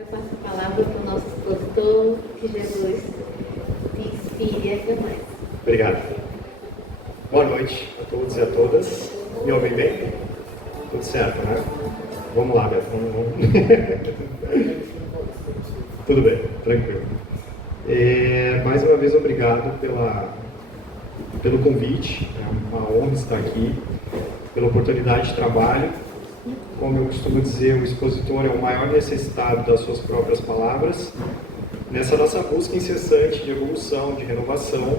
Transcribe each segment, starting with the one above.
Eu passo a palavra para o nosso expositor, que Jesus te inspire a ser mais. Obrigado. Boa noite a todos e a todas. Me ouvem bem? Tudo certo, né? Vamos lá, Beto. Tudo bem, tranquilo. Mais uma vez, obrigado pelo convite. É uma honra estar aqui, pela oportunidade de trabalho. Como eu costumo dizer, o expositor é o maior necessitado das suas próprias palavras. Nessa nossa busca incessante de evolução, de renovação,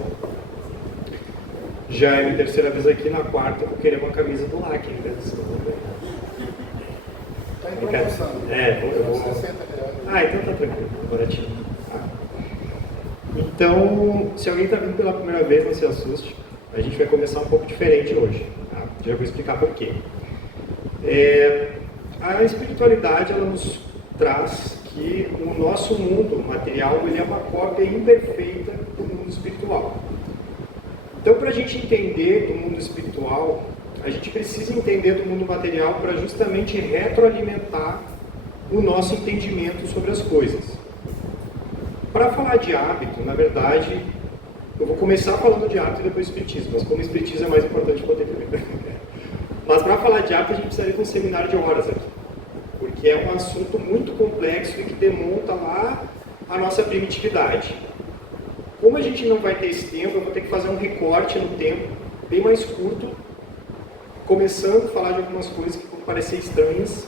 já é minha terceira vez aqui, na quarta eu vou querer uma camisa do LAC, né? Está em promoção. Eu vou... então tá tranquilo, baratinho. Então, se alguém está vindo pela primeira vez, não se assuste. A gente vai começar um pouco diferente hoje. Tá? Já vou explicar por quê. A espiritualidade, ela nos traz que o nosso mundo material, ele é uma cópia imperfeita do mundo espiritual. Então, para a gente entender do mundo espiritual, a gente precisa entender do mundo material para justamente retroalimentar o nosso entendimento sobre as coisas. Para falar de hábito, na verdade, eu vou começar falando de hábito e depois espiritismo, mas como o espiritismo é mais importante, vou ter que ver. Mas para falar de hábito, a gente precisaria de um seminário de horas aqui, porque é um assunto muito complexo e que demonta lá a nossa primitividade. Como a gente não vai ter esse tempo, eu vou ter que fazer um recorte no tempo, bem mais curto, começando a falar de algumas coisas que vão parecer estranhas,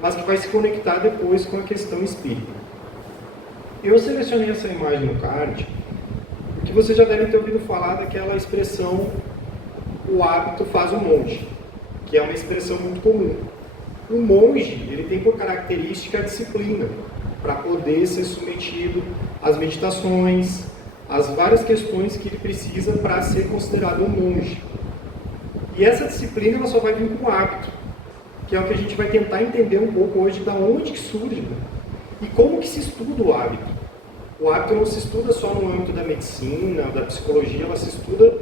mas que vai se conectar depois com a questão espírita. Eu selecionei essa imagem no card, porque vocês já devem ter ouvido falar daquela expressão, o hábito faz o monge, que é uma expressão muito comum. O monge, ele tem por característica a disciplina, para poder ser submetido às meditações, às várias questões que ele precisa para ser considerado um monge. E essa disciplina ela só vai vir com o hábito, que é o que a gente vai tentar entender um pouco hoje, da onde que surge, né? E como que se estuda o hábito. O hábito não se estuda só no âmbito da medicina, da psicologia, ela se estuda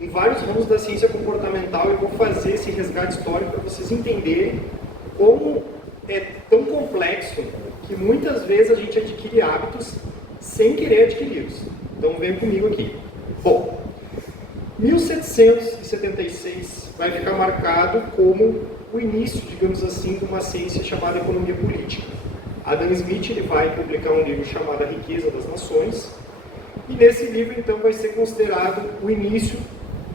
em vários ramos da ciência comportamental. Eu vou fazer esse resgate histórico para vocês entenderem como é tão complexo que muitas vezes a gente adquire hábitos sem querer adquiri-los. Então vem comigo aqui. Bom, 1776 vai ficar marcado como o início, digamos assim, de uma ciência chamada economia política. Adam Smith ele vai publicar um livro chamado A Riqueza das Nações, e nesse livro então vai ser considerado o início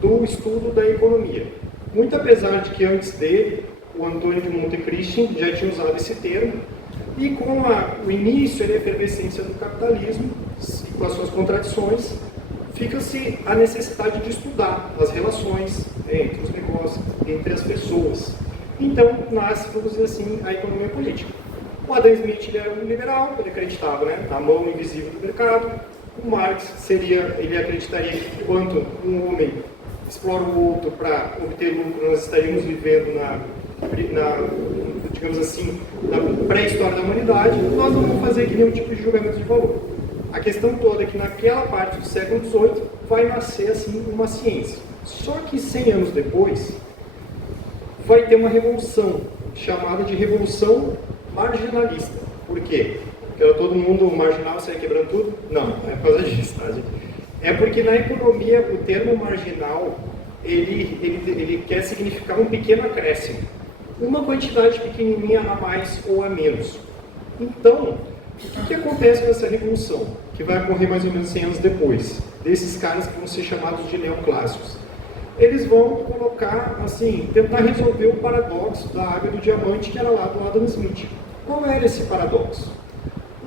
do estudo da economia. Muito apesar de que antes dele, o Antônio de Monte Cristo já tinha usado esse termo, e com o início e a efervescência do capitalismo, e com as suas contradições, fica-se a necessidade de estudar as relações entre os negócios, entre as pessoas. Então nasce, vamos dizer assim, a economia política. O Adam Smith ele era um liberal, ele acreditava na mão invisível do mercado. O Marx ele acreditaria que enquanto um homem explora o outro para obter lucro, nós estaríamos vivendo digamos assim, na pré-história da humanidade. Nós não vamos fazer aqui nenhum tipo de julgamento de valor. A questão toda é que naquela parte do século XVIII vai nascer assim uma ciência. Só que 100 anos depois vai ter uma revolução chamada de revolução marginalista. Por quê? Porque era todo mundo marginal, saia quebrando tudo? Não, não é por causa disso, tá, gente? É porque na economia o termo marginal ele quer significar um pequeno acréscimo, uma quantidade pequenininha a mais ou a menos. Então, o que acontece com essa revolução, que vai ocorrer mais ou menos 100 anos depois, desses caras que vão ser chamados de neoclássicos? Eles vão colocar, assim, tentar resolver o paradoxo da água e do diamante que era lá do Adam Smith. Qual era esse paradoxo?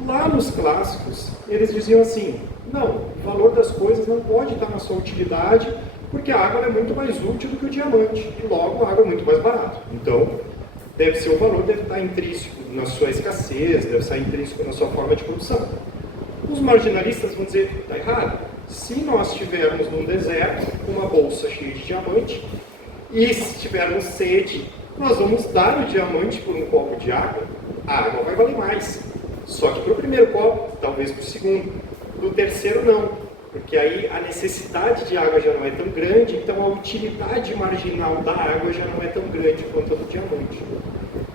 Lá nos clássicos, eles diziam assim, não, o valor das coisas não pode estar na sua utilidade, porque a água é muito mais útil do que o diamante, e logo a água é muito mais barata. Então, o valor deve estar intrínseco na sua escassez, deve estar intrínseco na sua forma de produção. Os marginalistas vão dizer, está errado. Se nós estivermos num deserto com uma bolsa cheia de diamante, e se tivermos sede, nós vamos dar o diamante por um copo de água, a água vai valer mais. Só que para o primeiro copo, talvez para o segundo. Para o terceiro, não. Porque aí a necessidade de água já não é tão grande, então a utilidade marginal da água já não é tão grande quanto a do diamante.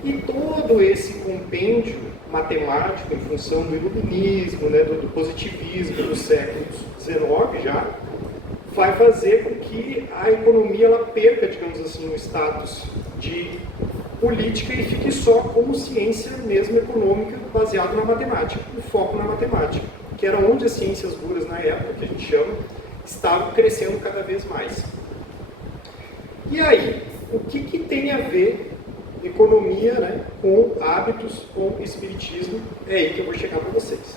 E todo esse compêndio matemático, em função do iluminismo, né, do positivismo do século XIX já, vai fazer com que a economia ela perca, digamos assim, o status de política e fique só como ciência mesmo econômica, baseada na matemática, o foco na matemática, que era onde as ciências duras na época, que a gente chama, estavam crescendo cada vez mais. E aí, o que tem a ver economia, né, com hábitos, com espiritismo? É aí que eu vou chegar para vocês.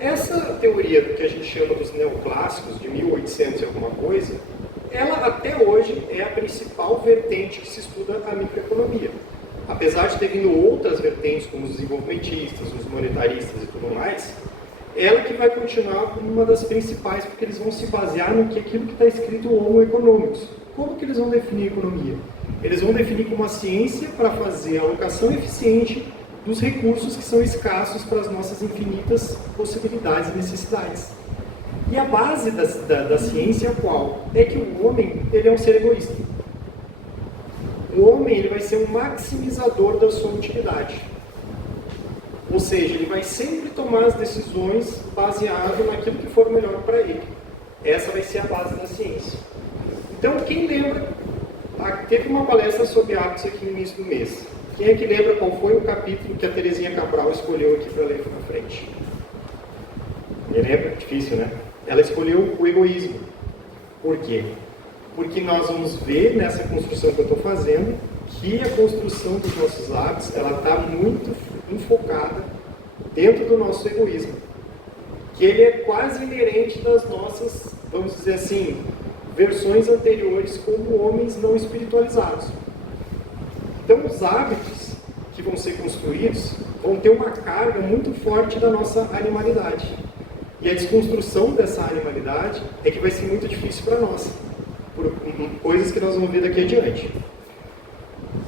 Essa teoria que a gente chama dos neoclássicos, de 1800 e alguma coisa, ela até hoje é a principal vertente que se estuda a microeconomia. Apesar de ter vindo outras vertentes, como os desenvolvimentistas, os monetaristas e tudo mais, ela que vai continuar como uma das principais, porque eles vão se basear no que aquilo que está escrito Homo economicus. Como que eles vão definir a economia? Eles vão definir como uma ciência para fazer a alocação eficiente dos recursos que são escassos para as nossas infinitas possibilidades e necessidades. E a base da ciência é qual? É que o homem ele é um ser egoísta. O homem ele vai ser um maximizador da sua utilidade. Ou seja, ele vai sempre tomar as decisões baseado naquilo que for melhor para ele. Essa vai ser a base da ciência. Então, quem lembra? Teve uma palestra sobre hábitos aqui no início do mês. Quem é que lembra qual foi o capítulo que a Terezinha Cabral escolheu aqui para ler na frente? Ninguém lembra? Difícil, né? Ela escolheu o egoísmo. Por quê? Porque nós vamos ver nessa construção que eu estou fazendo que a construção dos nossos hábitos ela está muito enfocada dentro do nosso egoísmo. Que ele é quase inerente das nossas, vamos dizer assim, versões anteriores como homens não espiritualizados. Então, os hábitos que vão ser construídos vão ter uma carga muito forte da nossa animalidade. E a desconstrução dessa animalidade é que vai ser muito difícil para nós, por coisas que nós vamos ver daqui adiante.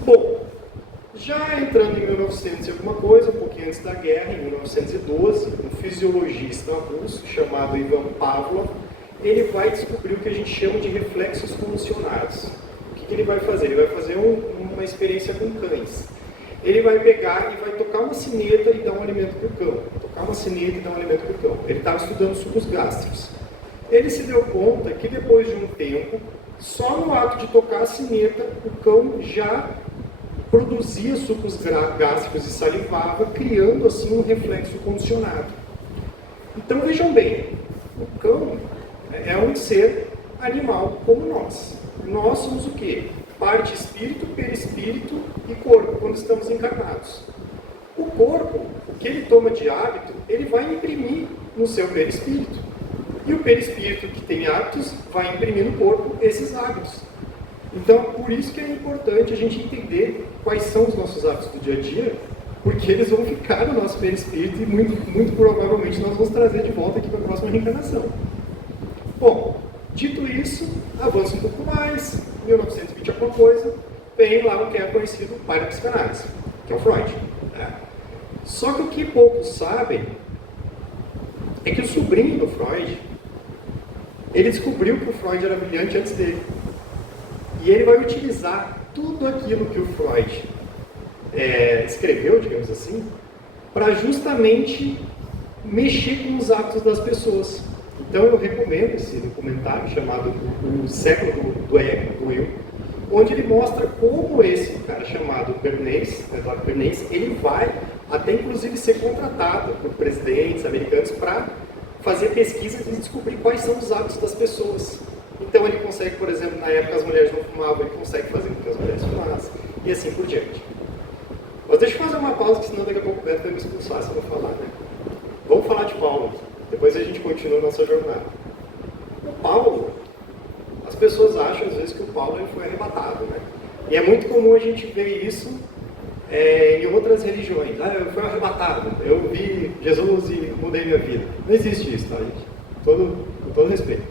Bom, já entrando em 1900 e alguma coisa, um pouquinho antes da guerra, em 1912, um fisiologista russo chamado Ivan Pavlov, ele vai descobrir o que a gente chama de reflexos condicionados. O que ele vai fazer? Ele vai fazer uma experiência com cães. Ele vai pegar e vai tocar uma sineta e dar um alimento para o cão. Tocar uma sineta e dar um alimento para o cão. Ele estava estudando sucos gástricos. Ele se deu conta que depois de um tempo, só no ato de tocar a sineta, o cão já produzia sucos gástricos e salivava, criando assim um reflexo condicionado. Então vejam bem, o cão é um ser animal como nós. Nós somos o quê? Parte espírito, perispírito e corpo, quando estamos encarnados. O corpo, o que ele toma de hábito, ele vai imprimir no seu perispírito. E o perispírito que tem hábitos vai imprimir no corpo esses hábitos. Então, por isso que é importante a gente entender quais são os nossos hábitos do dia a dia, porque eles vão ficar no nosso perispírito e muito provavelmente nós vamos trazer de volta aqui para a próxima reencarnação. Bom, dito isso, avança um pouco mais, 1920 alguma coisa, vem lá o que é conhecido o pai da psicanálise, que é o Freud. Né? Só que o que poucos sabem é que o sobrinho do Freud, ele descobriu que o Freud era brilhante antes dele. E ele vai utilizar tudo aquilo que o Freud escreveu, digamos assim, para justamente mexer com os hábitos das pessoas. Então eu recomendo esse documentário chamado O Século do Ego, do Eu, onde ele mostra como esse cara chamado Bernays, Eduardo Bernays, ele vai até inclusive ser contratado por presidentes americanos para fazer pesquisas e descobrir quais são os hábitos das pessoas. Então ele consegue, por exemplo, na época as mulheres não fumavam, ele consegue fazer com que as mulheres fumassem, e assim por diante. Mas deixa eu fazer uma pausa, que senão daqui a pouco o Beto vai me expulsar se eu não falar, né? Vamos falar de Paulo, depois a gente continua a nossa jornada. O Paulo, as pessoas acham às vezes que o Paulo ele foi arrebatado, né? E é muito comum a gente ver isso em outras religiões. Ah, eu fui arrebatado, eu vi Jesus e mudei minha vida. Não existe isso, tá, gente? Com todo respeito.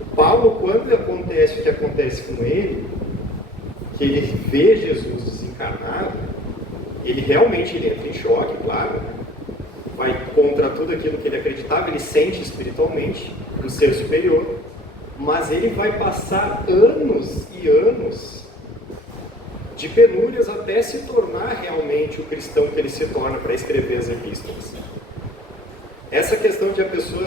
O Paulo, quando acontece o que acontece com ele, que ele vê Jesus desencarnado, ele realmente entra em choque, claro, né? Vai contra tudo aquilo que ele acreditava, ele sente espiritualmente um ser superior, mas ele vai passar anos e anos de penúrias até se tornar realmente o cristão que ele se torna para escrever as epístolas. Essa questão de a pessoa,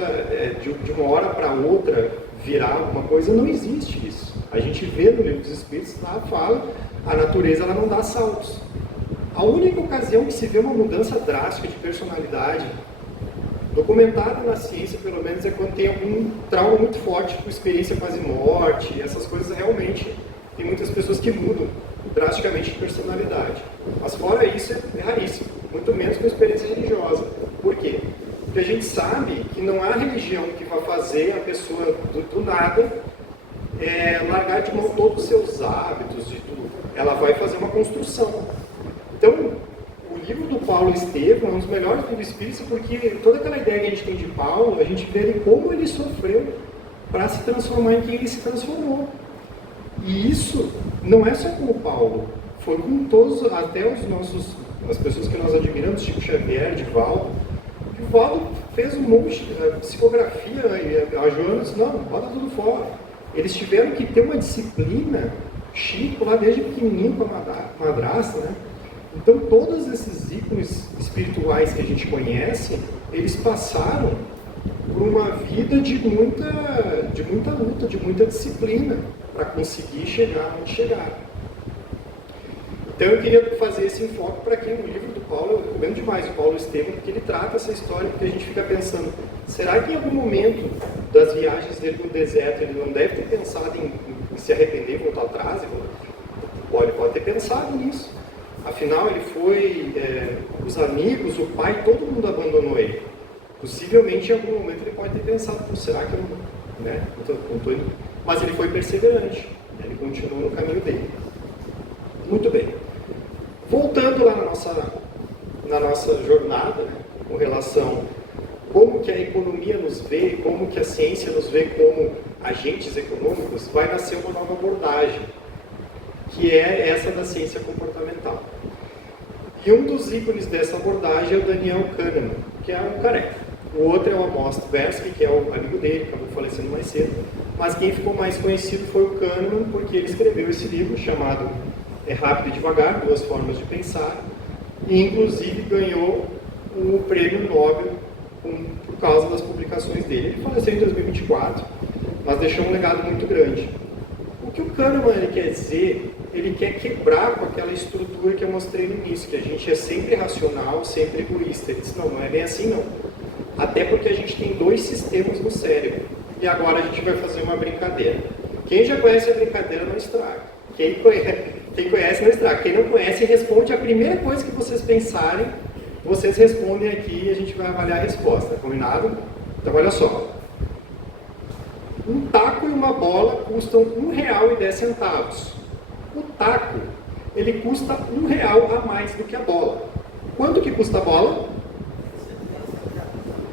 de uma hora para outra, virar alguma coisa, não existe isso. A gente vê no Livro dos Espíritos, lá fala, a natureza ela não dá saltos. A única ocasião que se vê uma mudança drástica de personalidade, documentada na ciência pelo menos, é quando tem algum trauma muito forte, tipo experiência quase morte, essas coisas realmente, tem muitas pessoas que mudam drasticamente de personalidade. Mas fora isso é raríssimo, muito menos com experiência religiosa. Por quê? Porque a gente sabe que não há religião que vá fazer a pessoa do nada largar de mão todos os seus hábitos, de tudo. Ela vai fazer uma construção. Então, o livro do Paulo Estevam é um dos melhores livros espíritas, porque toda aquela ideia que a gente tem de Paulo, a gente vê ali como ele sofreu para se transformar em quem ele se transformou. E isso não é só com o Paulo, foi com todos, até as pessoas que nós admiramos, Chico Xavier, Divaldo. Divaldo fez um monte de psicografia, e a Joana disse, não, bota tudo fora. Eles tiveram que ter uma disciplina, Chico lá desde pequenininho com a madrasta, né? Então todos esses ícones espirituais que a gente conhece, eles passaram por uma vida de muita luta, de muita disciplina, para conseguir chegar onde chegaram. Então eu queria fazer esse enfoque para quem o livro do Paulo, eu recomendo demais o Paulo Estevam, porque ele trata essa história, porque a gente fica pensando, será que em algum momento das viagens dele no deserto ele não deve ter pensado em se arrepender e voltar atrás? Ele pode ter pensado nisso. Afinal, ele foi, os amigos, o pai, todo mundo abandonou ele. Possivelmente em algum momento ele pode ter pensado, será que eu não tô indo? Mas ele foi perseverante, ele continuou no caminho dele. Muito bem. Voltando lá na nossa jornada, né, com relação a como que a economia nos vê, como que a ciência nos vê como agentes econômicos, vai nascer uma nova abordagem, que é essa da ciência comportamental. E um dos ícones dessa abordagem é o Daniel Kahneman, que é um careca. O outro é o Amos Tversky, que é o amigo dele, acabou falecendo mais cedo. Mas quem ficou mais conhecido foi o Kahneman, porque ele escreveu esse livro chamado Rápido e Devagar, Duas Formas de Pensar, e inclusive ganhou o prêmio Nobel por causa das publicações dele. Ele faleceu em 2024, mas deixou um legado muito grande. O que o Kahneman ele quer dizer, ele quer quebrar com aquela estrutura que eu mostrei no início, que a gente é sempre racional, sempre egoísta. Ele disse, não é bem assim não. Até porque a gente tem dois sistemas no cérebro. E agora a gente vai fazer uma brincadeira. Quem já conhece a brincadeira não estraga. Quem conhece não estraga. Quem não conhece responde a primeira coisa que vocês pensarem, vocês respondem aqui e a gente vai avaliar a resposta. Combinado? Então olha só. Um taco e uma bola custam R$1,10. O taco, ele custa R$1 a mais do que a bola. Quanto que custa a bola?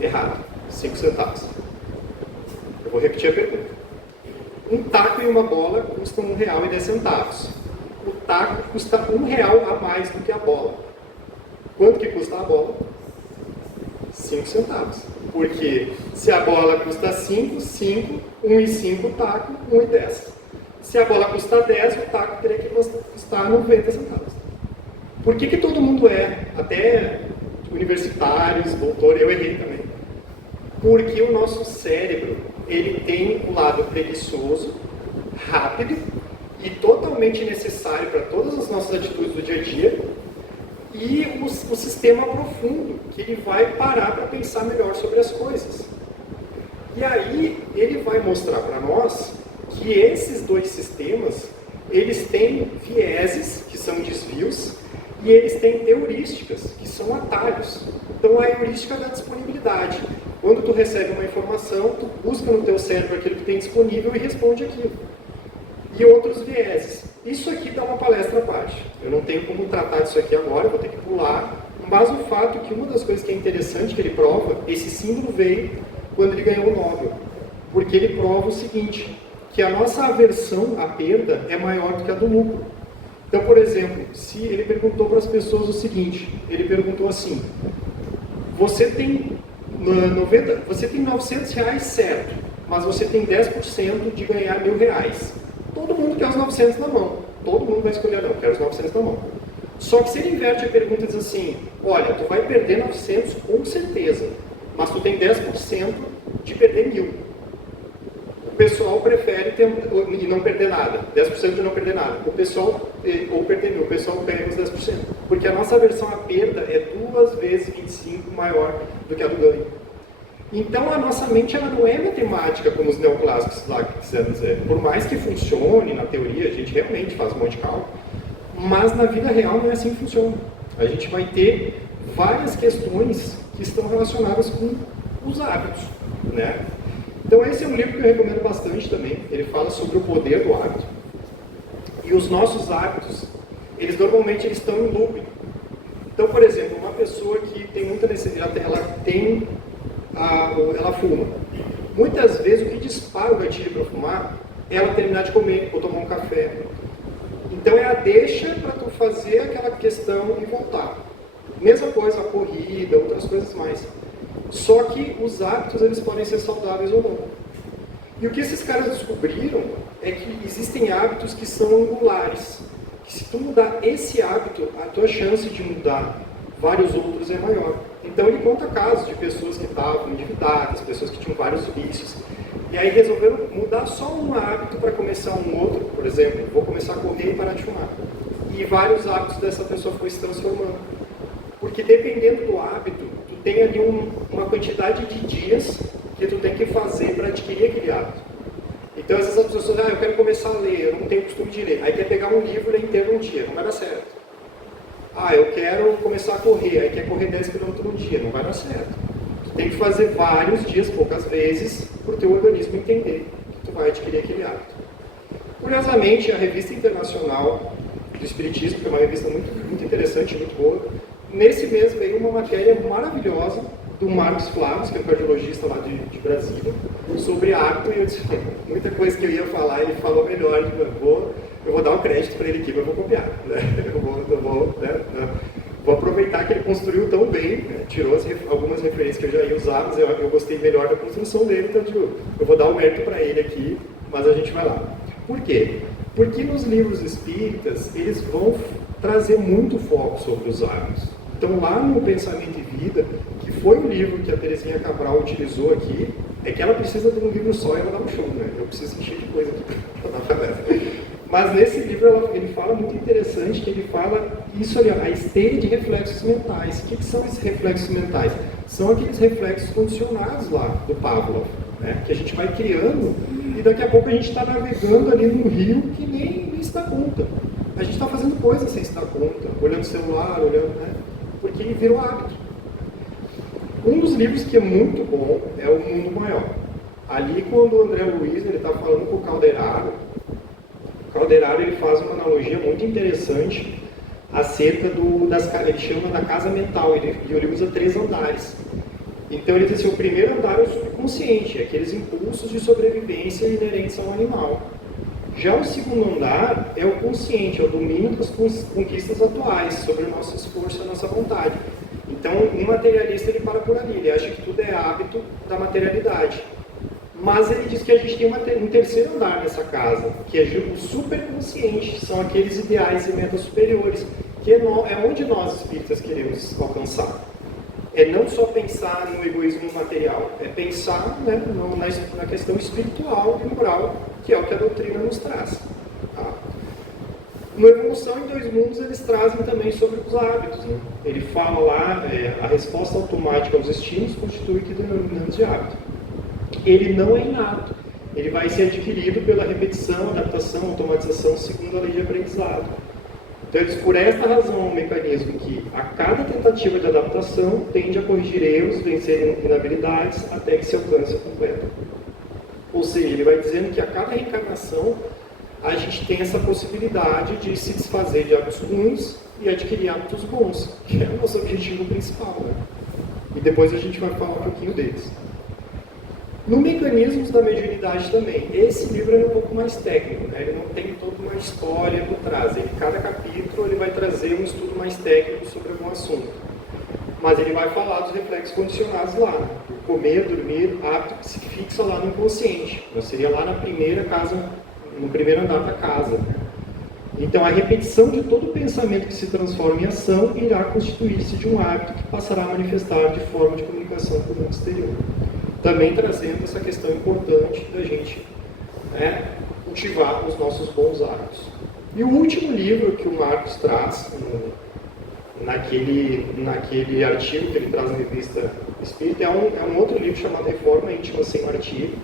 Errado. 5 centavos. Eu vou repetir a pergunta. Um taco e uma bola custam R$1,10. O taco custa R$1 a mais do que a bola. Quanto que custa a bola? 5 centavos. Porque se a bola custa 5, 1 e 5 o taco, 1 e 10. Se a bola custa 10, o taco teria que custar 90 centavos. Por que todo mundo até universitários, doutor, eu errei também. Porque o nosso cérebro, ele tem um lado preguiçoso, rápido e totalmente necessário para todas as nossas atitudes do dia a dia, e o sistema profundo, que ele vai parar para pensar melhor sobre as coisas. E aí, ele vai mostrar para nós que esses dois sistemas, eles têm vieses, que são desvios, e eles têm heurísticas, que são atalhos. Então, a heurística da disponibilidade. Quando tu recebe uma informação, tu busca no teu cérebro aquilo que tem disponível e responde aquilo. E outros vieses. Isso aqui dá uma palestra à parte. Eu não tenho como tratar disso aqui agora, eu vou ter que pular. Mas o fato é que uma das coisas que é interessante que ele prova, esse símbolo veio quando ele ganhou o Nobel. Porque ele prova o seguinte, que a nossa aversão à perda é maior do que a do lucro. Então, por exemplo, se ele perguntou para as pessoas o seguinte, ele perguntou assim, você tem R$900 certo, mas você tem 10% de ganhar R$1.000. Todo mundo quer os 900 na mão. todo mundo vai escolher, não, eu quero os 900 na mão. Só que se ele inverte a pergunta e diz assim, olha, tu vai perder 900 com certeza, mas tu tem 10% de perder 1.000. O pessoal prefere e não perder nada, 10% de não perder nada. O pessoal, ou perder 1.000, o pessoal pega os 10%. Porque a nossa aversão à perda é 2 vezes 25 maior do que a do ganho. Então a nossa mente ela não é matemática como os neoclássicos lá que quiseram dizer. Por mais que funcione na teoria, a gente realmente faz um monte de cálculo, mas na vida real não é assim que funciona. A gente vai ter várias questões que estão relacionadas com os hábitos, né? Então esse é um livro que eu recomendo bastante também. Ele fala sobre o poder do hábito. E os nossos hábitos, eles normalmente estão em loop. Então, por exemplo, uma pessoa que tem muita necessidade, ela fuma. Muitas vezes o que dispara o gatilho para fumar é ela terminar de comer ou tomar um café. Então é a deixa para tu fazer aquela questão e voltar. Mesma coisa, a corrida, outras coisas mais. Só que os hábitos eles podem ser saudáveis ou não. E o que esses caras descobriram é que existem hábitos que são angulares. Que se tu mudar esse hábito, a tua chance de mudar vários outros é maior. Então ele conta casos de pessoas que estavam endividadas, pessoas que tinham vários vícios. E aí resolveram mudar só um hábito para começar um outro. Por exemplo, vou começar a correr e parar de fumar. E vários hábitos dessa pessoa foi se transformando. Porque dependendo do hábito, tu tem ali uma quantidade de dias que tu tem que fazer para adquirir aquele hábito. Então, às vezes as pessoas falam, eu quero começar a ler, eu não tenho costume de ler. Aí quer pegar um livro e ler inteiro num dia, não vai dar certo. Eu quero começar a correr, aí quer correr 10 km no dia, não vai dar certo. Tu tem que fazer vários dias, poucas vezes, para o teu organismo entender que tu vai adquirir aquele hábito. Curiosamente, a Revista Internacional do Espiritismo, que é uma revista muito interessante, muito boa, nesse mês veio uma matéria maravilhosa do Marcos Flávio, que é um cardiologista lá de Brasília, sobre hábito, e eu disse, muita coisa que eu ia falar, ele falou melhor, eu vou dar o crédito para ele aqui, mas eu vou copiar. Né? Vou aproveitar que ele construiu tão bem, né? Tirou algumas referências que eu já ia usar, mas eu gostei melhor da construção dele, então eu vou dar o mérito para ele aqui, mas a gente vai lá. Por quê? Porque nos livros espíritas, eles vão trazer muito foco sobre os hábitos. Então, lá no Pensamento e Vida, que foi o livro que a Terezinha Cabral utilizou aqui, é que ela precisa de um livro só e ela dá um show, né? Eu preciso encher de coisa aqui para dar palestra. Mas nesse livro ele fala muito interessante, que ele fala isso ali, a esteira de reflexos mentais. O que são esses reflexos mentais? São aqueles reflexos condicionados lá do Pavlov, né? Que a gente vai criando e daqui a pouco a gente está navegando ali num rio que nem se dá conta. A gente está fazendo coisas sem se dar conta, olhando o celular, né? Porque virou hábito. Um dos livros que é muito bom é O Mundo Maior. Ali, quando o André Luiz está falando com o Calderaro ele faz uma analogia muito interessante acerca ele chama da casa mental, ele usa 3 andares. Então ele diz assim, o primeiro andar é o subconsciente, aqueles impulsos de sobrevivência inerentes ao animal. Já o segundo andar é o consciente, é o domínio das conquistas atuais, sobre o nosso esforço e a nossa vontade. Então, um materialista ele para por ali, ele acha que tudo é hábito da materialidade. Mas ele diz que a gente tem um terceiro andar nessa casa, que é o superconsciente, são aqueles ideais e metas superiores, que é onde nós espíritas queremos alcançar. É não só pensar no egoísmo material, é pensar, né, na questão espiritual e moral, que é o que a doutrina nos traz. Tá? No Evolução em Dois Mundos, eles trazem também sobre os hábitos. Né? Ele fala lá, a resposta automática aos estímulos constitui o que denominamos de hábito. Ele não é inato, ele vai ser adquirido pela repetição, adaptação, automatização, segundo a lei de aprendizado. Então, por esta razão, é um mecanismo que, a cada tentativa de adaptação, tende a corrigir erros, vencer inabilidades, até que se alcance a completa. Ou seja, ele vai dizendo que a cada reencarnação, a gente tem essa possibilidade de se desfazer de hábitos ruins e adquirir hábitos bons, que é o nosso objetivo principal. Né? E depois a gente vai falar um pouquinho deles. No Mecanismos da Mediunidade também, esse livro é um pouco mais técnico, né? Ele não tem toda uma história por trás, cada capítulo ele vai trazer um estudo mais técnico sobre algum assunto. Mas ele vai falar dos reflexos condicionados lá, né? Comer, dormir, hábito que se fixa lá no inconsciente. Então seria lá na primeira casa, no primeiro andar da casa. Né? Então, a repetição de todo pensamento que se transforma em ação irá constituir-se de um hábito que passará a manifestar de forma de comunicação com o mundo exterior. Também trazendo essa questão importante da gente, né, cultivar os nossos bons hábitos. E o último livro que o Marcos traz, naquele artigo que ele traz na Revista Espírita, é um outro livro chamado Reforma Íntima Sem Martírio.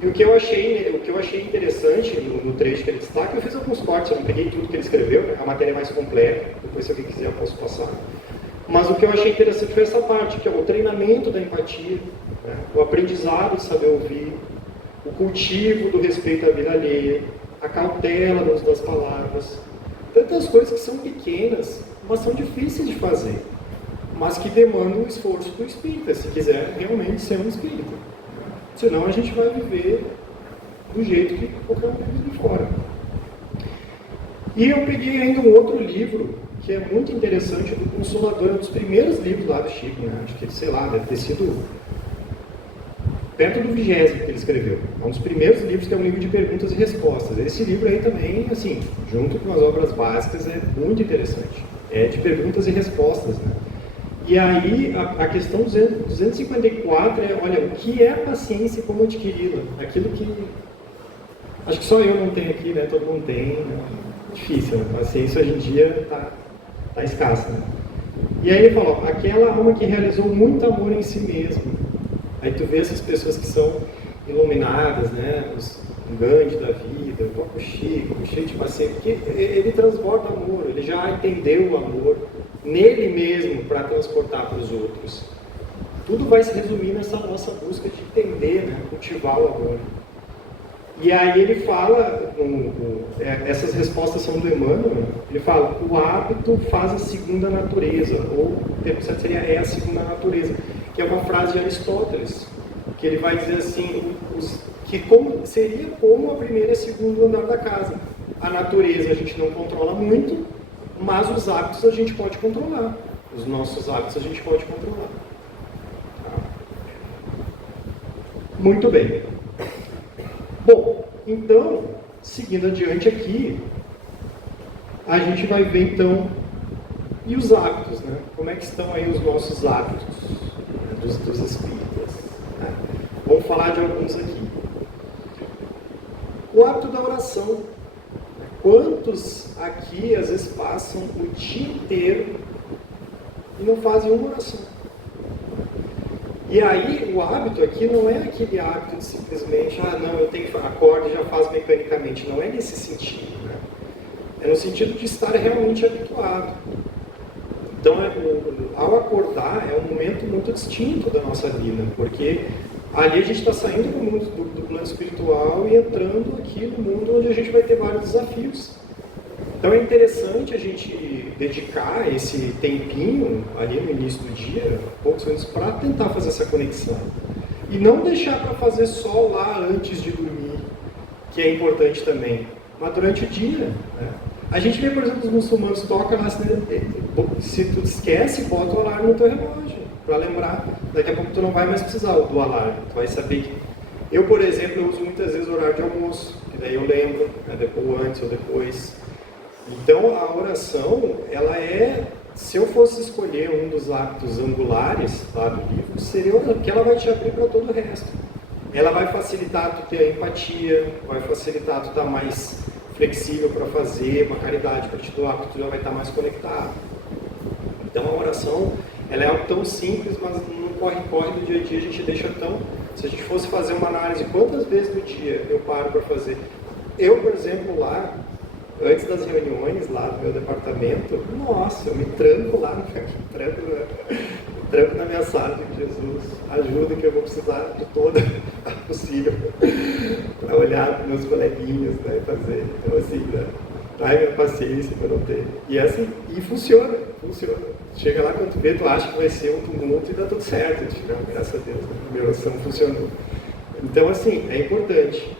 E o que eu achei interessante no trecho que ele destaca, eu fiz alguns cortes, eu não peguei tudo que ele escreveu, né? A matéria é mais completa, depois se alguém quiser eu posso passar. Mas o que eu achei interessante foi essa parte, que é o treinamento da empatia, né? O aprendizado de saber ouvir, o cultivo do respeito à vida alheia, a cautela no uso das palavras, tantas coisas que são pequenas, mas são difíceis de fazer, mas que demandam um esforço do espírita, se quiser realmente ser um espírita. Senão a gente vai viver do jeito que qualquer um vive de fora. E eu peguei ainda um outro livro, que é muito interessante, do Consolador, é um dos primeiros livros lá do Chico, né? Acho que, sei lá, deve ter sido perto do 20º que ele escreveu. É um dos primeiros livros, que é um livro de perguntas e respostas. Esse livro aí também, assim, junto com as obras básicas, é muito interessante. É de perguntas e respostas, né? E aí, a questão 254 é, olha, o que é a paciência e como adquiri-la? Aquilo que, acho que só eu não tenho aqui, né? Todo mundo tem, né? Difícil, né? A paciência hoje em dia tá escassa, né? E aí ele falou, aquela alma que realizou muito amor em si mesmo. Aí tu vê essas pessoas que são iluminadas, né? Os Gandhi da vida, o próprio Chico, cheio de paciência, porque ele transborda amor, ele já entendeu o amor nele mesmo para transportar para os outros. Tudo vai se resumir nessa nossa busca de entender, né? Cultivar o amor. E aí ele fala, essas respostas são do Emmanuel, ele fala, o hábito faz a segunda natureza, ou o termo certo seria é a segunda natureza, que é uma frase de Aristóteles, que ele vai dizer assim, seria como a primeira e a segunda andar da casa. A natureza a gente não controla muito, mas os hábitos a gente pode controlar. Os nossos hábitos a gente pode controlar. Tá? Muito bem. Bom, então, seguindo adiante aqui, a gente vai ver então, e os hábitos, né? Como é que estão aí os nossos hábitos, né? dos espíritas. Né? Vamos falar de alguns aqui. O hábito da oração. Quantos aqui, às vezes, passam o dia inteiro e não fazem uma oração? E aí, o hábito aqui não é aquele hábito de simplesmente, não, eu tenho que acordo e já faço mecanicamente. Não é nesse sentido, né? É no sentido de estar realmente habituado. Então, ao acordar, é um momento muito distinto da nossa vida, porque ali a gente está saindo do mundo do plano espiritual e entrando aqui no mundo onde a gente vai ter vários desafios. Então é interessante a gente dedicar esse tempinho ali no início do dia, poucos minutos, para tentar fazer essa conexão. E não deixar para fazer só lá antes de dormir, que é importante também, mas durante o dia. Né? A gente vê, por exemplo, os muçulmanos tocam lá, se tu esquece, bota o alarme no teu relógio, para lembrar. Daqui a pouco tu não vai mais precisar do alarme, tu vai saber que... Eu, por exemplo, eu uso muitas vezes o horário de almoço, que daí eu lembro, né, depois, antes ou depois. Então, a oração, ela é... Se eu fosse escolher um dos hábitos angulares lá do livro, seria porque ela vai te abrir para todo o resto. Ela vai facilitar tu ter a empatia, vai facilitar tu estar mais flexível para fazer uma caridade para te doar, porque tu já vai estar mais conectado. Então, a oração, ela é algo tão simples, mas no corre-corre do dia a dia a gente deixa tão... Se a gente fosse fazer uma análise, quantas vezes no dia eu paro para fazer? Eu, por exemplo, lá, antes das reuniões lá do meu departamento, nossa, eu me tranco lá, tranco na minha sala, de Jesus, ajuda que eu vou precisar de toda a possível para olhar para meus coleguinhas, né, e fazer. Então, assim, né, trai minha paciência para não ter. E assim, e funciona. Chega lá, quando tu vê, tu acha que vai ser um tumulto e dá tudo certo. Graças a Deus, né? A minha oração funcionou. Então, assim, é importante.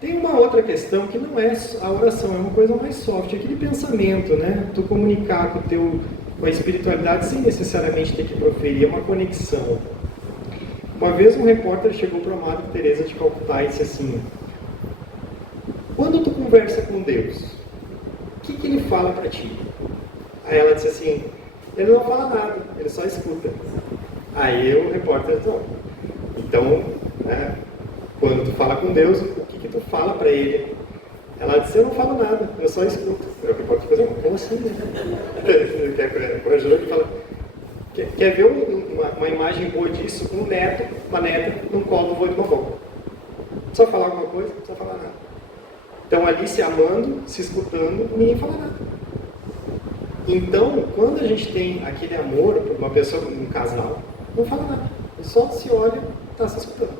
Tem uma outra questão que não é a oração, é uma coisa mais soft, aquele pensamento, né? Tu comunicar com a espiritualidade sem necessariamente ter que proferir, é uma conexão. Uma vez um repórter chegou para a Madre Teresa de Calcutá e disse assim: quando tu conversa com Deus, que ele fala para ti? Aí ela disse assim, ele não fala nada, ele só escuta. Aí o repórter disse, então, né, quando tu fala com Deus, o que tu fala para ele? Ela disse, eu não falo nada, eu só escuto. Aí o repórter fica assim, como assim? Corajoso, ele fala, quer ver uma imagem boa disso? Um neto, uma neta, num colo do vô e do vovó. Só falar alguma coisa, só falar nada. Então ali se amando, se escutando, ninguém fala nada. Então, quando a gente tem aquele amor por uma pessoa, um casal, não fala nada. Só se olha e está se escutando.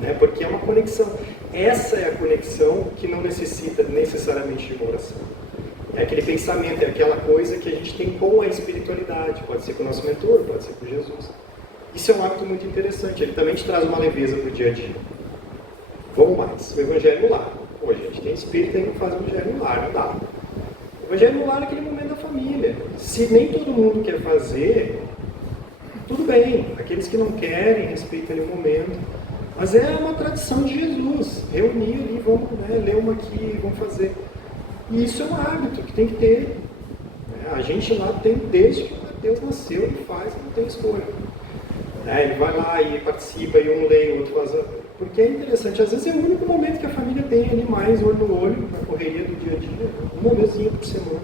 Né? Porque é uma conexão. Essa é a conexão que não necessita necessariamente de uma oração. É aquele pensamento, é aquela coisa que a gente tem com a espiritualidade. Pode ser com o nosso mentor, pode ser com Jesus. Isso é um hábito muito interessante. Ele também te traz uma leveza para o dia a dia. Vamos mais. O Evangelho no lar. Pô, a gente tem espírito e não faz o Evangelho no lar, não dá. O Evangelho no lar é aquele momento da família. Se nem todo mundo quer fazer, tudo bem. Aqueles que não querem, respeitam ali o momento. Mas é uma tradição de Jesus. Reunir ali, vamos ler uma aqui, vamos fazer. E isso é um hábito que tem que ter. A gente lá tem, desde que Deus nasceu, ele faz, não tem escolha. Ele vai lá e participa, e um lê, o outro faz. Porque é interessante, às vezes é o único momento que a família tem ali mais olho no olho, na correria do dia a dia, um momentozinho por semana.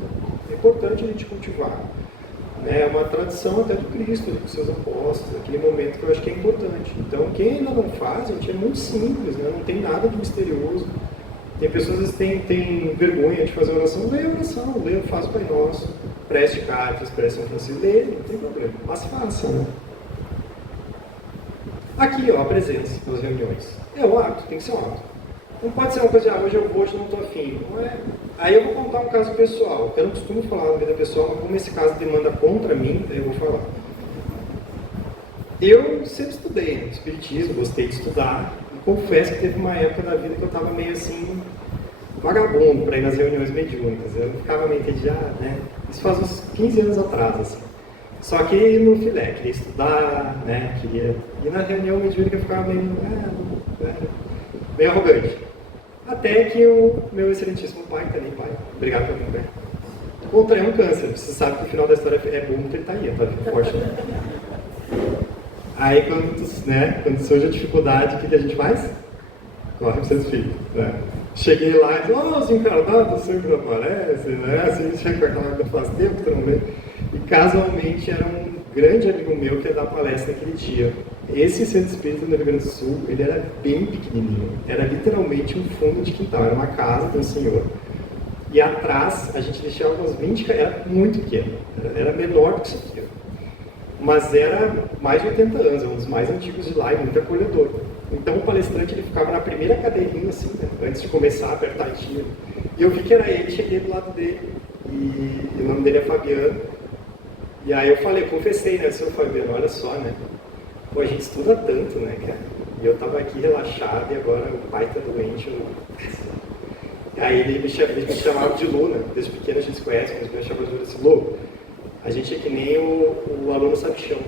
É importante a gente cultivar. É uma tradição até do Cristo, dos seus apóstolos, aquele momento que eu acho que é importante. Então, quem ainda não faz, gente, é muito simples, né? Não tem nada de misterioso. Tem pessoas que têm vergonha de fazer oração, lê a oração, faz o Pai Nosso, preste cartas, preste São Francisco, lê, não tem problema, mas faça, né? Aqui, ó, a presença nas reuniões. É um hábito, tem que ser um hábito. Não pode ser uma coisa, hoje eu vou, hoje não estou afim. Não é. Aí eu vou contar um caso pessoal. Eu não costumo falar da vida pessoal, mas como esse caso demanda contra mim, eu vou falar. Eu sempre estudei espiritismo, gostei de estudar. E confesso que teve uma época da vida que eu estava meio assim, vagabundo para ir nas reuniões mediúnicas. Eu ficava meio entediado, né? Isso faz uns 15 anos atrás, assim. Só que no filé, queria estudar, né? Queria... E na reunião mediúnica eu ficava meio arrogante. Até que o meu excelentíssimo pai, também pai, obrigado pelo meu, contraiu um câncer. Você sabe que o final da história é bom que ele está aí, está vindo forte. Né? Aí quando surge a dificuldade, o que a gente faz? Corre para os seus filhos. Né? Cheguei lá e disse, os encarnados sempre aparecem, né? Assim, chega com aquela que faz tempo que não vê. E casualmente era um grande amigo meu que ia dar palestra naquele dia. Esse centro espírita no Rio Grande do Sul, ele era bem pequenininho. Era literalmente um fundo de quintal. Era uma casa de um senhor. E atrás, a gente deixava uns 20... Era muito pequeno. Era menor do que isso aqui. Mas era mais de 80 anos. Um dos mais antigos de lá e muito acolhedor. Então o palestrante ele ficava na primeira cadeirinha, assim, né, antes de começar a apertar a tiro. E eu vi que era ele, cheguei do lado dele. E o nome dele é Fabiano. E aí eu falei, confessei, né, seu Fabiano, olha só, né? Pô, a gente estuda tanto, né, cara? E eu tava aqui relaxado e agora o pai tá doente. Aí ele me chamava de Lu, né? Desde pequeno a gente se conhece, mas me chamava de assim, Lu, a gente é que nem o aluno sabichão.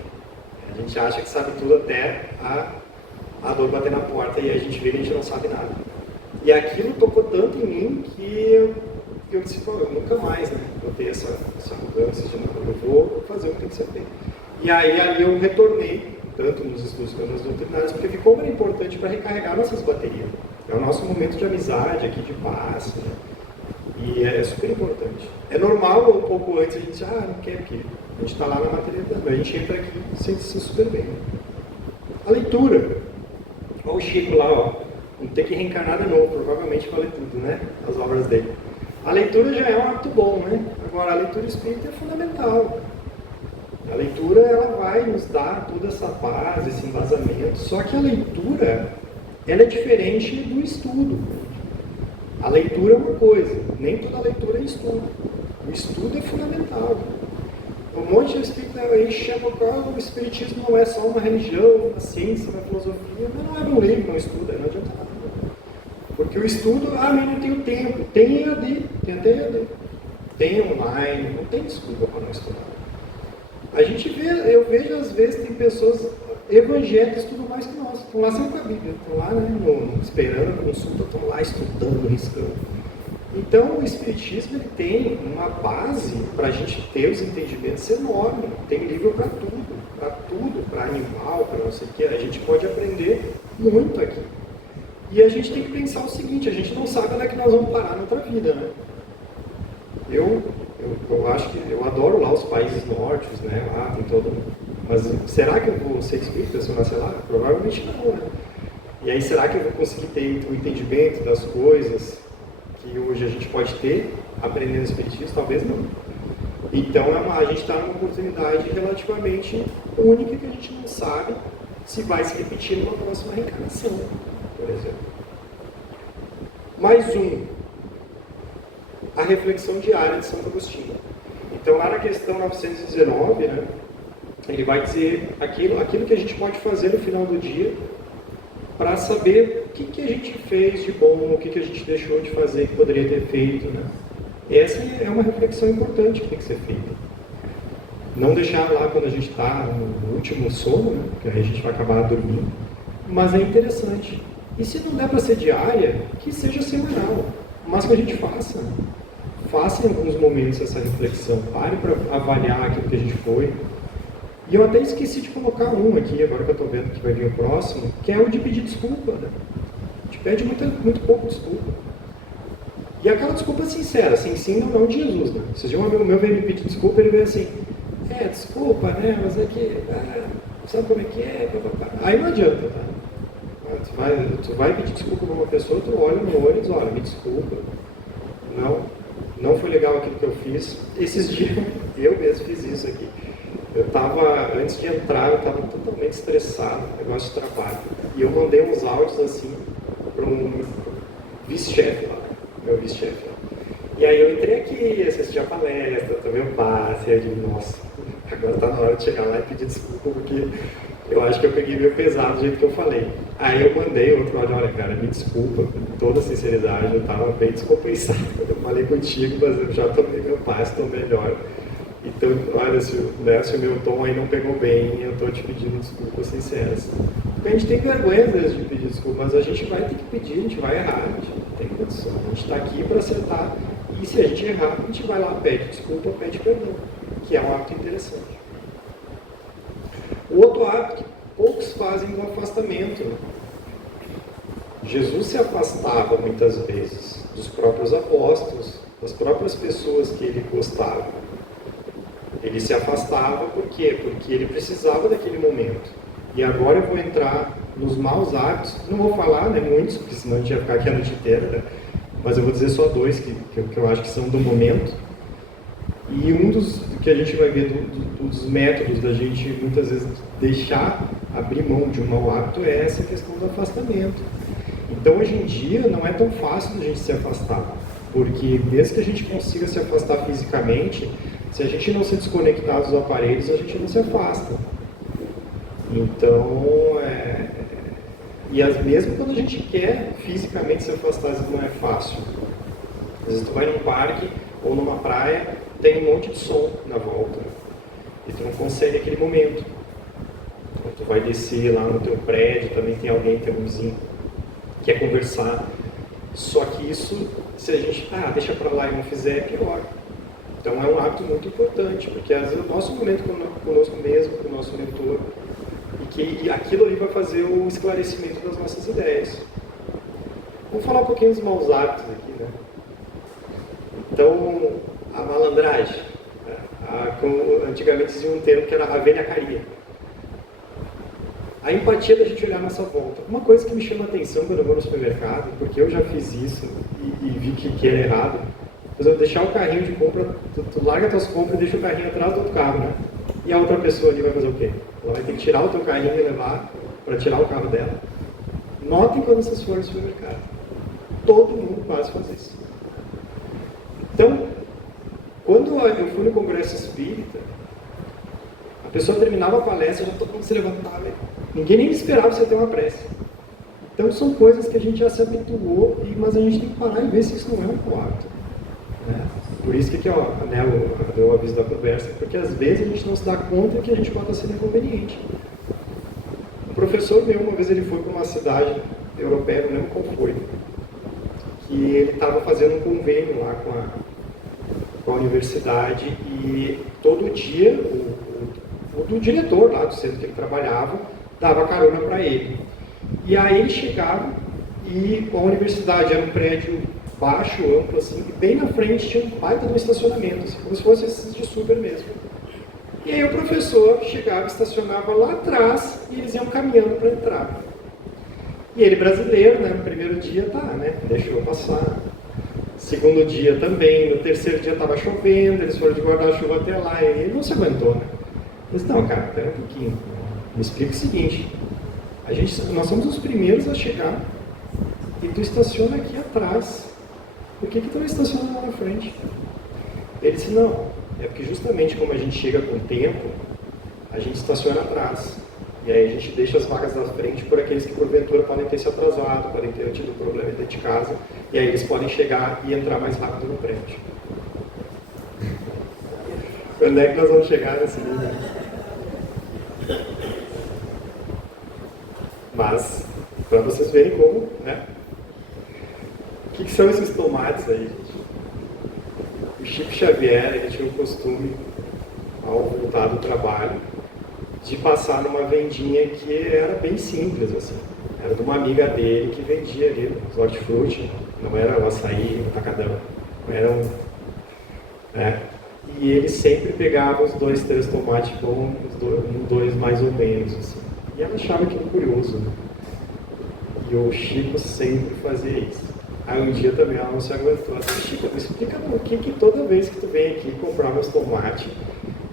A gente acha que sabe tudo até a dor bater na porta e a gente vê e a gente não sabe nada. E aquilo tocou tanto em mim que eu disse, pô, eu nunca mais, né? Vou ter essa mudança de novo, eu vou fazer o que tem que ser feito. E aí ali eu retornei, tanto nos estudos quanto nas doutrinárias, porque ficou muito importante para recarregar nossas baterias. É o nosso momento de amizade aqui, de paz, né? E é super importante. É normal, um pouco antes, a gente diz, não quer, porque a gente está lá na materialidade, mas a gente entra aqui e sente-se super bem. A leitura. Olha o Chico lá, ó. Vamos ter que reencarnar de novo, provavelmente para ler tudo, né? As obras dele. A leitura já é um hábito bom, né? Agora, a leitura espírita é fundamental. A leitura, ela vai nos dar toda essa paz, esse embasamento. Só que a leitura, ela é diferente do estudo. A leitura é uma coisa, nem toda leitura é estudo. O estudo é fundamental. Um monte de espírita enche a boca, o espiritismo não é só uma religião, uma ciência, uma filosofia, mas não é um livro, não estuda, não adianta nada. Porque o estudo, mas não tenho tempo. Tem EAD, tem até EAD. Tem online, não tem desculpa para não estudar. Eu vejo às vezes, tem pessoas evangélicas que estudam mais que nós. Estão lá sempre com a Bíblia, estão lá, né, esperando a consulta, estão lá estudando, riscando. Então, o Espiritismo ele tem uma base para a gente ter os entendimentos enorme. Tem livro para tudo, para animal, para não sei o que. A gente pode aprender muito aqui. E a gente tem que pensar o seguinte, a gente não sabe onde é que nós vamos parar na outra vida, né? Eu acho que eu adoro lá os países nórdicos, né? Lá tem todo. Mas será que eu vou ser espírita se eu nascer lá? Provavelmente não, né? E aí, será que eu vou conseguir ter o entendimento das coisas que hoje a gente pode ter aprendendo espiritismo? Talvez não. Então, a gente está numa oportunidade relativamente única que a gente não sabe se vai se repetir numa próxima reencarnação, por exemplo. Mais a reflexão diária de Santo Agostinho. Então, lá na questão 919, né, ele vai dizer aquilo que a gente pode fazer no final do dia para saber o que a gente fez de bom, o que a gente deixou de fazer que poderia ter feito, né? Essa é uma reflexão importante que tem que ser feita. Não deixar lá quando a gente está no último sono, né? Porque aí a gente vai acabar dormindo, mas é interessante. E se não der para ser diária, que seja semanal, mas que a gente faça. Faça em alguns momentos essa reflexão, pare para avaliar aquilo que a gente foi. E eu até esqueci de colocar um aqui, agora que eu estou vendo que vai vir o próximo, que é o de pedir desculpa, né? A gente pede muito pouco desculpa. E aquela desculpa sincera, assim, sim ou não de Jesus, né? Se um amigo meu veio me pedir desculpa, ele veio assim, desculpa, né, mas é que, sabe como é que é, aí não adianta, tá? Tu vai pedir desculpa para uma pessoa, tu olha no olho e diz, olha, me desculpa, não foi legal aquilo que eu fiz. Esses dias, eu mesmo fiz isso aqui. Antes de entrar, eu estava totalmente estressado, negócio de trabalho. E eu mandei uns áudios assim para um vice-chefe lá, meu vice-chefe lá. E aí eu entrei aqui, assisti a palestra, tomei um passe, e eu digo, nossa, agora está na hora de chegar lá e pedir desculpa, porque eu acho que eu peguei meio pesado do jeito que eu falei. Aí eu mandei outro áudio, olha cara, me desculpa, com toda sinceridade, eu estava bem descompensado quando eu falei contigo, mas eu já tomei meu passe, estou melhor. Então, olha, se o meu tom aí não pegou bem, eu estou te pedindo desculpas sinceras. Porque a gente tem vergonha, às vezes, de pedir desculpas, mas a gente vai ter que pedir, a gente vai errar, a gente não tem condição. A gente está aqui para acertar, e se a gente errar, a gente vai lá, pede desculpa, pede perdão, que é um hábito interessante. O outro hábito que poucos fazem no afastamento. Jesus se afastava muitas vezes dos próprios apóstolos, das próprias pessoas que ele gostava. Ele se afastava por quê? Porque ele precisava daquele momento. E agora eu vou entrar nos maus hábitos. Não vou falar, né, muitos, porque senão a gente ia ficar aqui a noite inteira, né? Mas eu vou dizer só dois que eu acho que são do momento. E um dos que a gente vai ver dos métodos da gente muitas vezes deixar abrir mão de um mau hábito é essa questão do afastamento. Então hoje em dia não é tão fácil a gente se afastar, porque mesmo que a gente consiga se afastar fisicamente, se a gente não se desconectar dos aparelhos, a gente não se afasta. Então, mesmo quando a gente quer fisicamente se afastar, às vezes não é fácil. Às vezes tu vai num parque ou numa praia, tem um monte de som na volta, e tu não consegue aquele momento. Então, tu vai descer lá no teu prédio, também tem alguém, tem um vizinho, quer conversar. Só que isso, se a gente, deixa pra lá e não fizer, é pior. Então é um hábito muito importante, porque às vezes o nosso momento conosco mesmo, com o nosso mentor, e aquilo ali vai fazer o esclarecimento das nossas ideias. Vamos falar um pouquinho dos maus hábitos aqui, né? Então, a malandragem, como antigamente dizia um termo que era a velhacaria. A empatia da gente olhar a nossa volta. Uma coisa que me chama a atenção quando eu vou no supermercado, porque eu já fiz isso e vi que era errado, por exemplo, deixar o carrinho de compra, tu larga tuas compras e deixa o carrinho atrás do outro carro, né? E a outra pessoa ali vai fazer o quê? Ela vai ter que tirar o teu carrinho e levar para tirar o carro dela. Notem quando vocês forem no supermercado. Todo mundo quase faz isso. Então, quando eu fui no Congresso Espírita, a pessoa terminava a palestra, já todo mundo se levantava. Ninguém nem esperava você ter uma prece. Então, são coisas que a gente já se habituou, mas a gente tem que parar e ver se isso não é um hábito. Por isso que eu dei o aviso da conversa, porque às vezes a gente não se dá conta que a gente pode ser inconveniente. Um professor meu, uma vez ele foi para uma cidade europeia, não lembro qual foi, que ele estava fazendo um convênio lá com a universidade e todo dia o diretor lá do centro que ele trabalhava dava carona para ele. E aí ele chegava e a universidade era um prédio baixo, amplo assim, e bem na frente tinha um baita de um estacionamento, assim, como se fosse esses de super mesmo. E aí o professor chegava, estacionava lá atrás e eles iam caminhando para entrar. E ele brasileiro, né, no primeiro dia tá, né, deixou passar. Segundo dia também, no terceiro dia estava chovendo, eles foram de guarda-chuva até lá, e ele não se aguentou, né. Ele disse, não, cara, espera um pouquinho, me explica o seguinte, nós somos os primeiros a chegar e tu estaciona aqui atrás, por que tu não estaciona lá na frente? Ele disse, não, é porque justamente como a gente chega com tempo, a gente estaciona atrás. E aí a gente deixa as vagas da frente por aqueles que porventura podem ter se atrasado, podem ter tido um problema dentro de casa, e aí eles podem chegar e entrar mais rápido no prédio. Quando é que nós vamos chegar nesse nível? Mas, para vocês verem como, né? O que são esses tomates aí, gente? O Chico Xavier, ele tinha um costume, ao voltar do trabalho, de passar numa vendinha que era bem simples, assim. Era de uma amiga dele que vendia ali os hortifruti, não era o açaí, o tacadão, não era um... né? E ele sempre pegava os 2, 3 tomates bons, os 2 mais ou menos, assim. E ela achava aquilo curioso, né? E o Chico sempre fazia isso. Aí um dia também ela não se aguentou. Ela disse, Chico, me explica por que toda vez que tu vem aqui comprar meus tomates,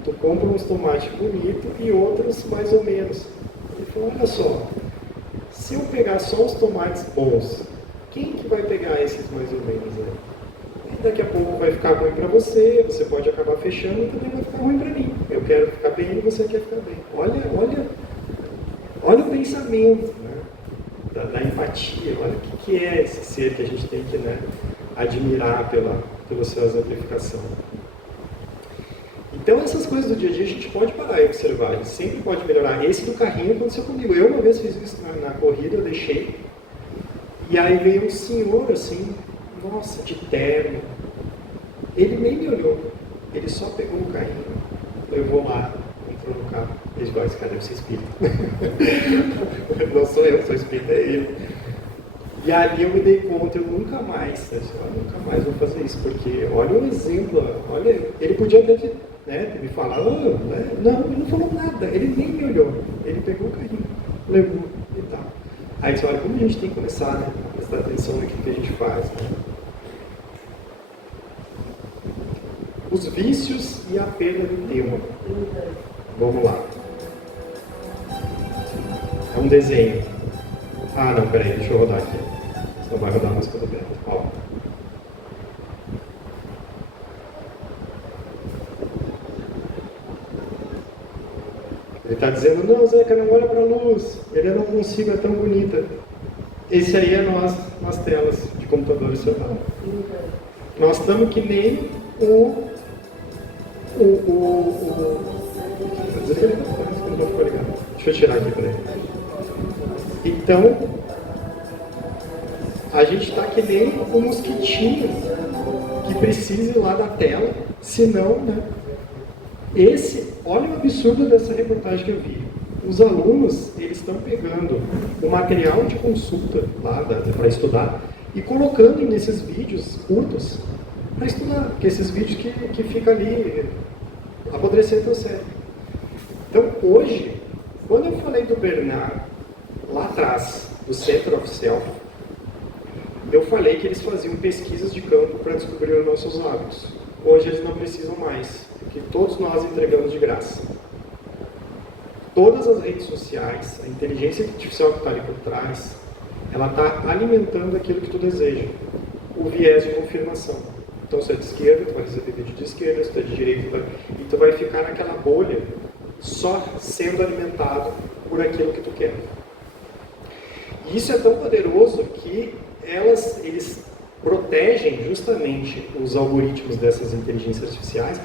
tu compra uns tomates bonitos e outros mais ou menos. Ele falou, olha só, se eu pegar só os tomates bons, quem que vai pegar esses mais ou menos, né? E daqui a pouco vai ficar ruim para você, você pode acabar fechando e também vai ficar ruim para mim. Eu quero ficar bem e você quer ficar bem. Olha o pensamento, né? Da empatia, olha o que é esse ser que a gente tem que, né, admirar pela sua exemplificação. Então essas coisas do dia a dia a gente pode parar e observar, a gente sempre pode melhorar. Esse do carrinho aconteceu comigo. Eu uma vez fiz isso na corrida, eu deixei, e aí veio um senhor assim, nossa, de terno. Ele nem me olhou, ele só pegou o carrinho, levou lá, entrou no carro. Ele disse, esse cara deve ser espírita. Não sou eu, sou espírita, é ele. E ali eu me dei conta, eu nunca mais vou fazer isso, porque olha o exemplo, olha, ele podia ter, né, me falar, né? Não, ele não falou nada, ele nem me olhou, ele pegou o carrinho, levou e tal. Aí você olha como a gente tem que começar, né, a prestar atenção naquilo que a gente faz, né? Os vícios e a perda de tempo. Vamos lá. É um desenho. Ah, não, peraí, deixa eu rodar aqui. Só vai rodar a música do Beto. Ó. Ele está dizendo, não, Zeca, não olha para a luz. Ele não consigo, é tão bonita. Esse aí é nós nas telas de computador celular. Nós estamos que nem Deixa eu tirar aqui para ele. Então, a gente está que nem um mosquitinho que precisa ir lá da tela, senão, né? Olha o absurdo dessa reportagem que eu vi. Os alunos, eles estão pegando o material de consulta lá para estudar e colocando nesses vídeos curtos para estudar, porque esses vídeos que ficam ali apodrecendo o cérebro. Então, hoje, quando eu falei do Bernard, lá atrás, do Center of Self, eu falei que eles faziam pesquisas de campo para descobrir os nossos hábitos. Hoje eles não precisam mais, porque todos nós entregamos de graça. Todas as redes sociais, a inteligência artificial que está ali por trás, ela está alimentando aquilo que tu deseja, o viés de confirmação. Então, se é de esquerda, tu vai receber vídeo de esquerda, se tu é de direita, e tu vai ficar naquela bolha, só sendo alimentado por aquilo que tu quer. E isso é tão poderoso que eles protegem justamente os algoritmos dessas inteligências artificiais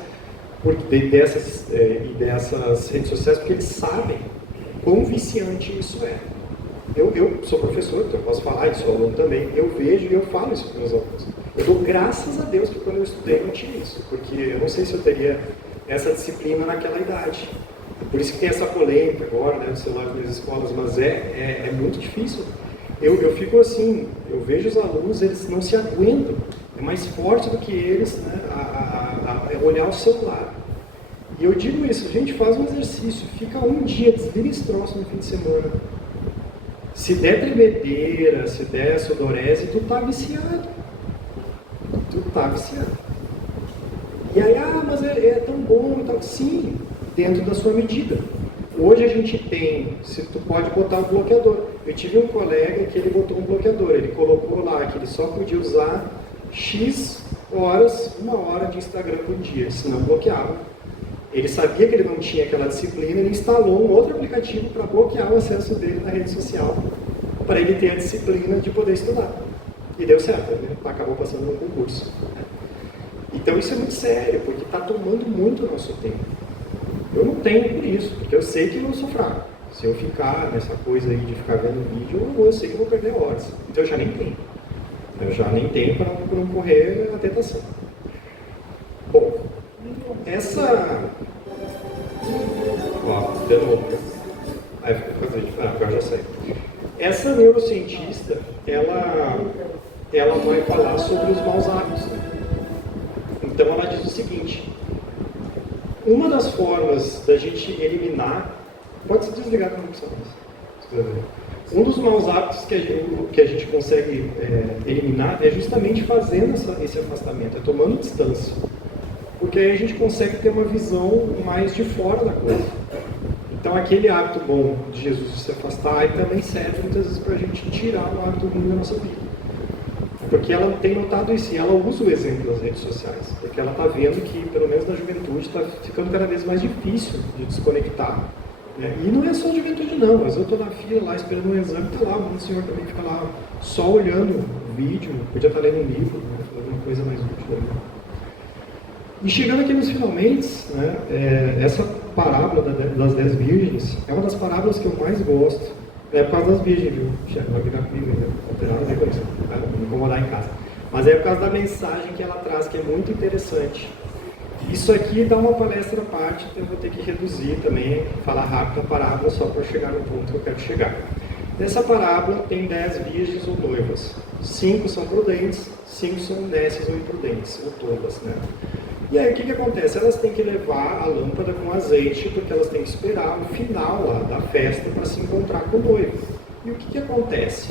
dessas redes sociais, porque eles sabem quão viciante isso é. Eu sou professor, então eu posso falar, e sou aluno também, eu vejo e eu falo isso para os meus alunos. Eu dou graças a Deus que quando eu estudei não tinha isso, porque eu não sei se eu teria essa disciplina naquela idade. Por isso que tem essa polêmica agora, né, do celular nas escolas, mas é muito difícil. Eu fico assim, eu vejo os alunos, eles não se aguentam, é mais forte do que eles, né, a olhar o celular. E eu digo isso, gente, faz um exercício, fica um dia, desliga esse troço no fim de semana. Se der tremedeira, se der sudorese, tu tá viciado. Tu tá viciado. E aí, mas é tão bom e tal. Sim, dentro da sua medida. Hoje a gente tem, se tu pode botar um bloqueador. Eu tive um colega que ele botou um bloqueador, ele colocou lá que ele só podia usar X horas, 1 hora de Instagram por dia, senão bloqueava. Ele sabia que ele não tinha aquela disciplina, ele instalou um outro aplicativo para bloquear o acesso dele na rede social, para ele ter a disciplina de poder estudar. E deu certo, ele acabou passando no concurso. Então isso é muito sério, porque está tomando muito o nosso tempo. Eu não tenho por isso, porque eu sei que eu sou fraco. Se eu ficar nessa coisa aí de ficar vendo vídeo, eu sei que eu vou perder horas. Então eu já nem tenho. Eu já nem tenho para não correr a tentação. Bom, essa... Ó, de novo. Agora já sei. Essa neurocientista, ela vai falar sobre os maus hábitos. Então ela diz o seguinte: uma das formas da gente eliminar, pode se desligar com a opção, um dos maus hábitos que a gente consegue eliminar é justamente fazendo esse afastamento, é tomando distância. Porque aí a gente consegue ter uma visão mais de fora da coisa. Então aquele hábito bom de Jesus de se afastar aí também serve muitas vezes para a gente tirar o hábito ruim da nossa vida. Porque ela tem notado isso, e ela usa o exemplo das redes sociais, porque ela está vendo que, pelo menos na juventude, está ficando cada vez mais difícil de desconectar. Né? E não é só a juventude não, mas eu estou na fila lá esperando um exame, está lá, um senhor também fica lá só olhando o vídeo, podia estar lendo um livro, né? Alguma coisa mais útil. Né? E chegando aqui nos finalmente, né, essa parábola das 10 virgens é uma das parábolas que eu mais gosto. É por causa das virgens, viu? Chefe, vai virar comigo, né? Não tem nada a ver com isso, vai me incomodar em casa. Mas é por causa da mensagem que ela traz, que é muito interessante. Isso aqui dá uma palestra à parte, então eu vou ter que reduzir também, falar rápido a parábola, só para chegar no ponto que eu quero chegar. Nessa parábola tem 10 virgens ou noivas. 5 são prudentes, 5 são nécias ou imprudentes, ou tolas, né? E aí o que acontece? Elas têm que levar a lâmpada com azeite, porque elas têm que esperar o final lá da festa para se encontrar com o noivo. E o que acontece?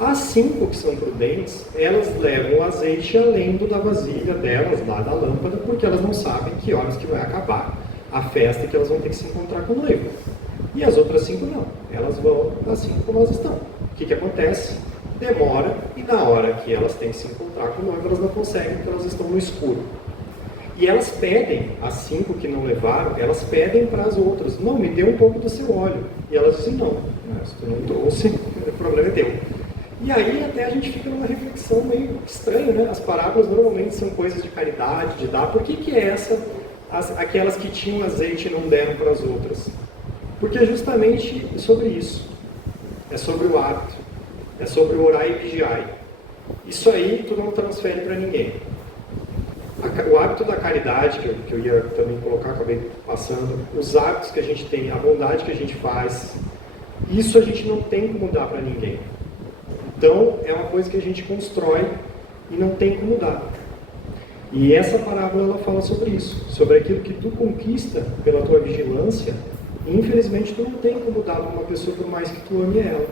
As 5 que são prudentes, elas levam o azeite além da vasilha delas, lá da lâmpada, porque elas não sabem que horas que vai acabar a festa e que elas vão ter que se encontrar com o noivo. E as outras 5 não, elas vão assim como elas estão. O que acontece? Demora, e na hora que elas têm que se encontrar com o noivo, elas não conseguem, porque elas estão no escuro. E elas pedem, as 5 que não levaram, elas pedem para as outras: não, me dê um pouco do seu óleo. E elas dizem: não, se tu não trouxe, o problema é teu. E aí até a gente fica numa reflexão meio estranha, né? As parábolas normalmente são coisas de caridade, de dar. Por que é aquelas que tinham azeite e não deram para as outras? Porque é justamente sobre isso. É sobre o hábito. É sobre o orar e vigiar. Isso aí tu não transfere para ninguém. O hábito da caridade, que eu ia também colocar, acabei passando, os hábitos que a gente tem, a bondade que a gente faz, isso a gente não tem como dar para ninguém. Então, é uma coisa que a gente constrói e não tem como dar. E essa parábola ela fala sobre isso, sobre aquilo que tu conquista pela tua vigilância, e infelizmente tu não tem como dar para uma pessoa por mais que tu ame ela.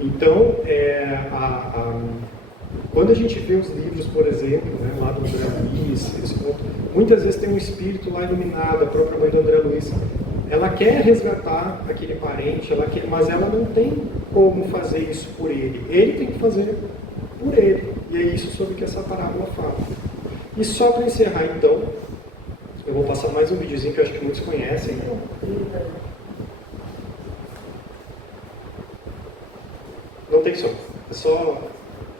Então, quando a gente vê os livros, por exemplo, né, lá do André Luiz, muitas vezes tem um espírito lá iluminado, a própria mãe do André Luiz, ela quer resgatar aquele parente, mas ela não tem como fazer isso por ele. Ele tem que fazer por ele. E é isso sobre que essa parábola fala. E só para encerrar, então, eu vou passar mais um videozinho que eu acho que muitos conhecem. Não tem som. É só...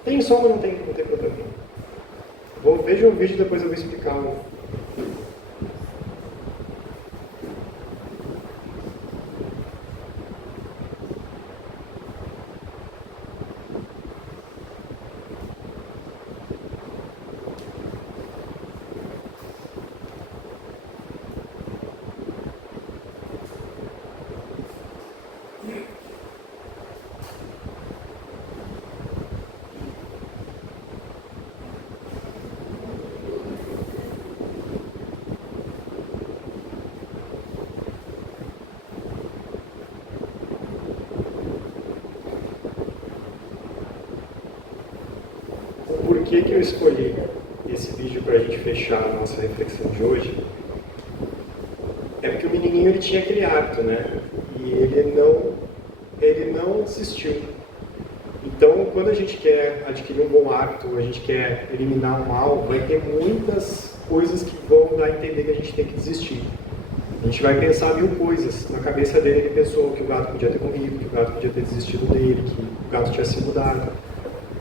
Tem som, mas não tem problema. Veja o vídeo e depois eu vou explicar. que eu escolhi esse vídeo para a gente fechar a nossa reflexão de hoje? É porque o menininho ele tinha aquele hábito, né? E ele não desistiu. Então, quando a gente quer adquirir um bom hábito, a gente quer eliminar o mal, vai ter muitas coisas que vão dar a entender que a gente tem que desistir. A gente vai pensar mil coisas. Na cabeça dele, ele pensou que o gato podia ter corrido, que o gato podia ter desistido dele, que o gato tinha se mudado.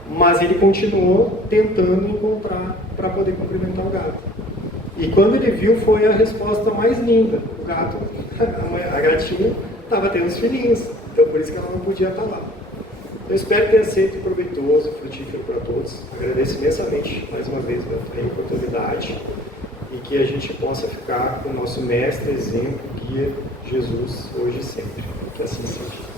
Mas ele continuou tentando encontrar para poder cumprimentar o gato. E quando ele viu, foi a resposta mais linda. O gato, a gatinha, estava tendo os filhinhos. Então, por isso que ela não podia estar lá. Eu espero que tenha sido proveitoso e frutífero para todos. Agradeço imensamente, mais uma vez, a oportunidade. E que a gente possa ficar com o nosso mestre, exemplo, guia, Jesus, hoje e sempre. Que assim seja.